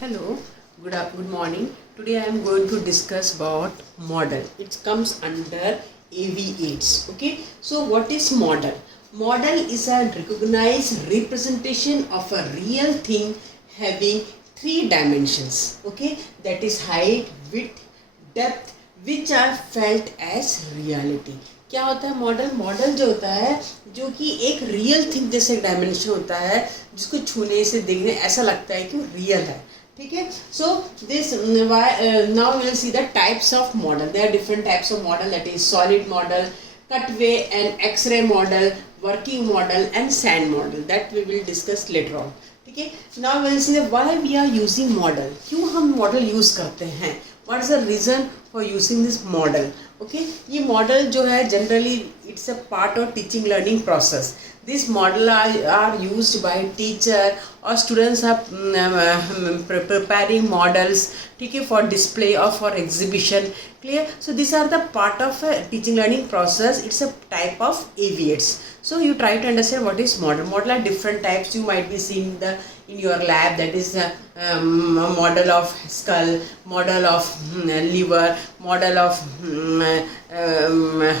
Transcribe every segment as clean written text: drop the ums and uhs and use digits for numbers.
Hello, good morning. Today I am going to discuss about model. It comes under AV8s. Okay, so what is model? Model is a recognized representation of a real thing having three dimensions. Okay, that is height, width, depth, which are felt as reality. क्या होता है model? Model जो होता है जो कि एक real thing जैसे एक डायमेंशन होता है जिसको छूने से देखने ऐसा लगता है कि वो रियल है. ठीक है. So this now we will see the types of model. There are different types of model, that is solid model, cutaway and x-ray model, working model and sand model. That we will discuss later on. ठीक है. Now we will see why we are using model. क्यों हम model use करते हैं? What is the reason for using this model? Okay, ये model जो है generally it's a part of teaching learning process. This model are used by teacher or students are preparing models, ठीक है, for display or for exhibition. Clear? So these are the part of teaching learning process. It's a type of AV8s. So you try to understand what is model. Model are different types. You might be seeing in your lab, that is a model of skull, model of liver, model of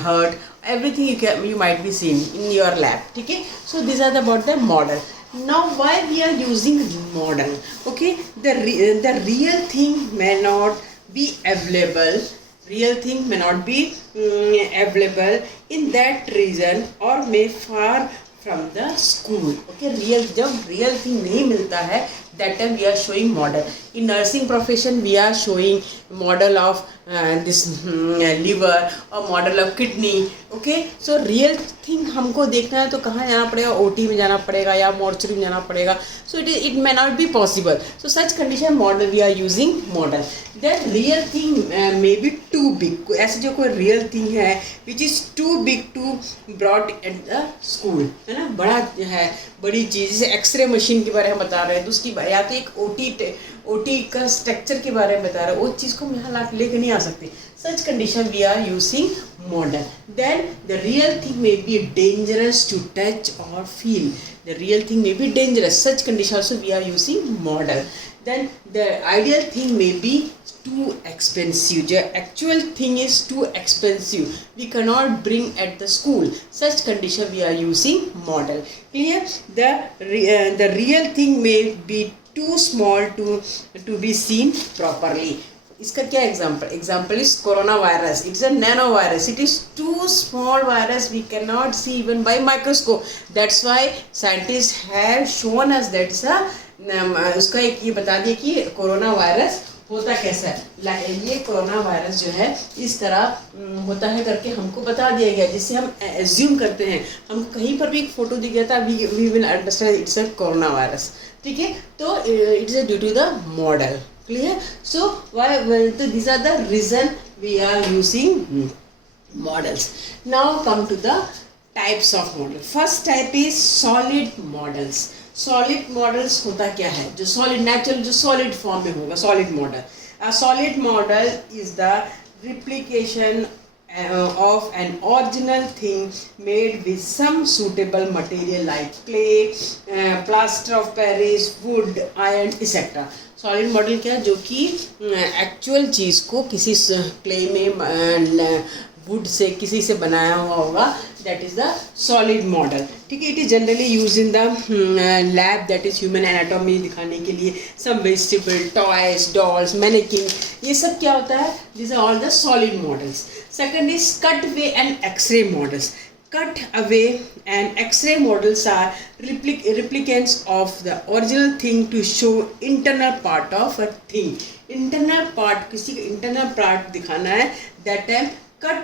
heart. Everything you might be seeing in your lab. Okay, so these are about the model. Now why we are using model? Okay, the real thing may not be available. Real thing may not be available in that region or may far from the school. Okay, जब real thing नहीं मिलता है, that time we are showing model. In nursing profession we are showing model of this liver or model of kidney. Okay, so real thing हमको देखना है तो कहाँ जाना पड़ेगा? OT में जाना पड़ेगा या mortuary में जाना पड़ेगा. So it may not be possible. So such condition model we are using model. That real thing may be too big. ऐसे जो कोई real thing है which is too big to brought at the school, है ना, बड़ा है, बड़ी चीज़. जैसे एक्सरे मशीन के बारे में बता रहे हैं तो उसकी या तो एक OT का स्ट्रक्चर के बारे में बता रहे हैं, वो चीज़ को हम यहाँ लेकर नहीं आ सकते. Such condition we are using model. Then the real thing may be dangerous to touch or feel. The real thing may be dangerous. Such condition also we are using model. Then the ideal thing may be too expensive. The actual thing is too expensive. We cannot bring at the school. Such condition we are using model. Clear? The real thing may be too small to be seen properly. इसका क्या example is coronavirus. It's a nanovirus. It is too small virus. We cannot see even by microscope. That's why scientists have shown us that's a उसका एक ये बता दिया कि corona virus होता कैसा है. ये कोरोना वायरस जो है इस तरह होता है करके हमको बता दिया गया, जिससे हम एज्यूम करते हैं. हम कहीं पर भी एक फोटो दिख गया था, we will understand it's a corona virus. ठीक है, तो it is due to the model. Clear? So these are the reason we are using models. Now come to the types of model. First type is solid models. Solid models होता क्या है? जो solid natural जो solid form में होगा, solid model. A solid model is the replication of an original thing made with some suitable material like clay, plaster of Paris, wood, iron, etc. Solid model क्या है? जो कि एक्चुअल चीज़ को किसी क्ले में, वुड से, किसी से बनाया हुआ होगा. That is the solid model. ठीक है. It is generally use in the lab, that is human anatomy दिखाने के लिए. Some vegetable, toys, dolls, mannequin, ये सब क्या होता है? This are all the solid models. Second is cutaway and x-ray models. Cut away and X-ray models are replicants of the original thing to show internal part of a thing. Internal part, किसी का internal part दिखाना है, that time cut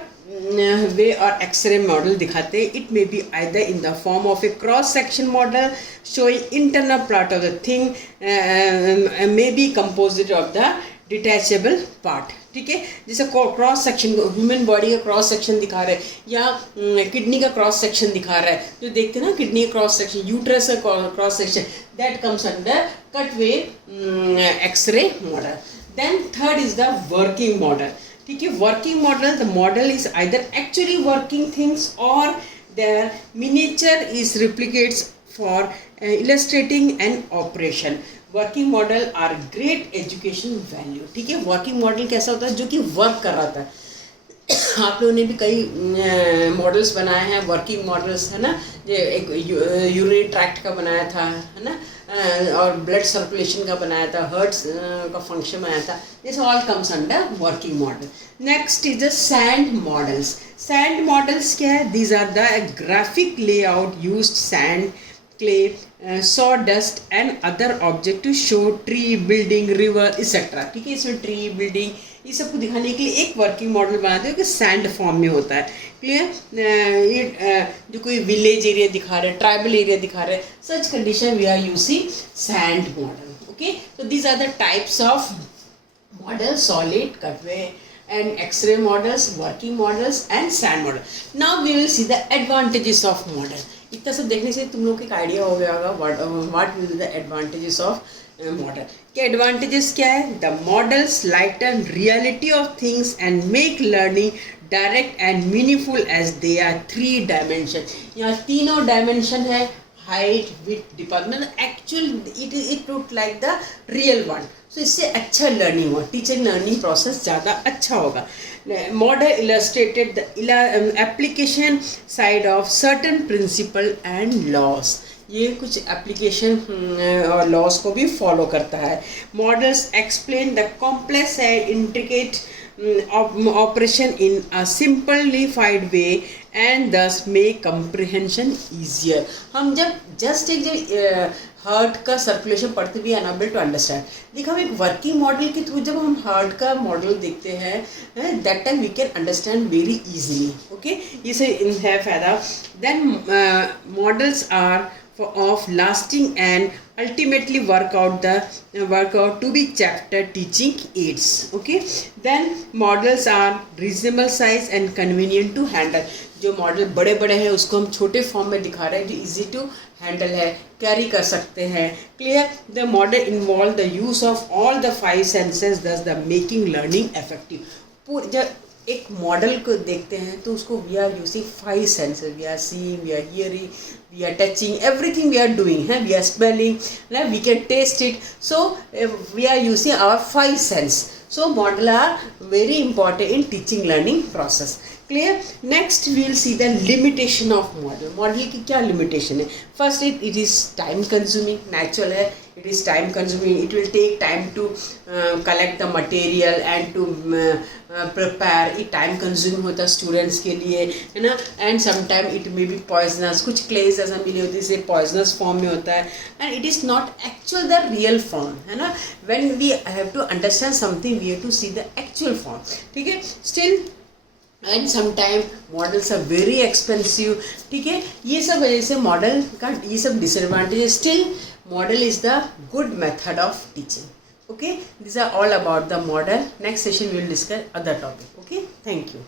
way or X-ray model दिखाते हैं. It may be either in the form of a cross-section model showing internal part of the thing, may be composite of the detachable part. ठीक है, जैसे cross section, human body का cross section दिखा रहा है या किडनी का क्रॉस सेक्शन दिखा रहा है, जो देखते हैं ना किडनी का क्रॉस सेक्शन, यूट्रस का cross section, that comes under cut way x ray model. Then third is the working model. ठीक है, working model, the model is either actually working things और their miniature is replicates for illustrating an operation. Working model are great education value. ठीक है, working model कैसा होता है, जो कि वर्क कर रहा था। आप लोगों ने भी कई मॉडल्स बनाए हैं, वर्किंग मॉडल्स, है ना। ये एक यूरिनरी ट्रैक्ट का बनाया था, है ना, और ब्लड सर्कुलेशन का बनाया था, हार्ट का फंक्शन बनाया था। This all comes under working model. Next is the sand models. Sand models क्या है? These are the graphic layout used sand, clay, sawdust and other object to show tree, building, river etc. ठीक है, इसमें tree, building, ये सब को दिखाने के लिए एक वर्किंग मॉडल बनाते हैं कि सैंड फॉर्म में होता है। क्लियर? ये जो कोई विलेज एरिया दिखा रहे हैं, ट्राइबल एरिया दिखा रहे हैं, such condition we are using sand model. Okay, तो these are the types of model: solid, cutaway and X-ray models, working models and sand model. Now we will see the advantages of model. इतना सब देखने से तुम लोग को एक आइडिया हो गया होगा what will be the advantages of model. क्या एडवांटेजेस क्या है? The models lighten reality of things and make learning direct and meaningful as they are 3 dimension. यहाँ तीनों डायमेंशन है, हाइट, विड्थ, डिपार्ट, मतलब actual it look like the real one. So इससे अच्छा लर्निंग हुआ, टीचिंग लर्निंग प्रोसेस ज़्यादा अच्छा होगा। Model illustrated the application side of certain principle and laws. ये कुछ एप्लीकेशन और लॉस को भी फॉलो करता है। Models explain the complex and intricate operation in a simplified way and thus make comprehension easier. हम जब जस्ट एक हार्ट का सर्कुलेशन पढ़ते भी अनएबल टू अंडरस्टैंड। देखो, हम एक वर्किंग मॉडल के थ्रू जब हम हार्ट का मॉडल देखते हैं, that time we can understand very easily. Okay, ये से है फायदा। Then models are of lasting and ultimately work out to be chapter teaching aids. Okay, then models are reasonable size and convenient to handle. जो मॉडल बड़े बड़े हैं उसको हम छोटे फॉर्म में दिखा रहे हैं, जो इजी टू हैंडल है, कैरी कर सकते हैं। Clear? The model involve the use of all the 5 senses, thus the making learning effective. जब एक मॉडल को देखते हैं तो उसको we are using 5 senses, we are seeing, we are hearing, we are touching, everything we are doing, we are smelling, we can taste it. So we are using our 5 sense. So model are very important in teaching learning process. Clear? Next we will see the limitation of model. Model की क्या limitation है? First it is time consuming, natural है, it is time consuming, it will take time to collect the material and to prepare. ये time consuming होता है students के लिए, है ना, and sometime it may be poisonous. कुछ clays ऐसा मिले होते हैं इसे poisonous form में होता है, and it is not actual the real form, है ना। When we have to understand something we have to see the actual form. ठीक है? Still and sometime models are very expensive. ठीक है, ये सब वजह से मॉडल का ये सब डिसएडवांटेज है। Still model is the good method of teaching. Okay, this are all about the model. Next session we will discuss other topic. Okay, thank you.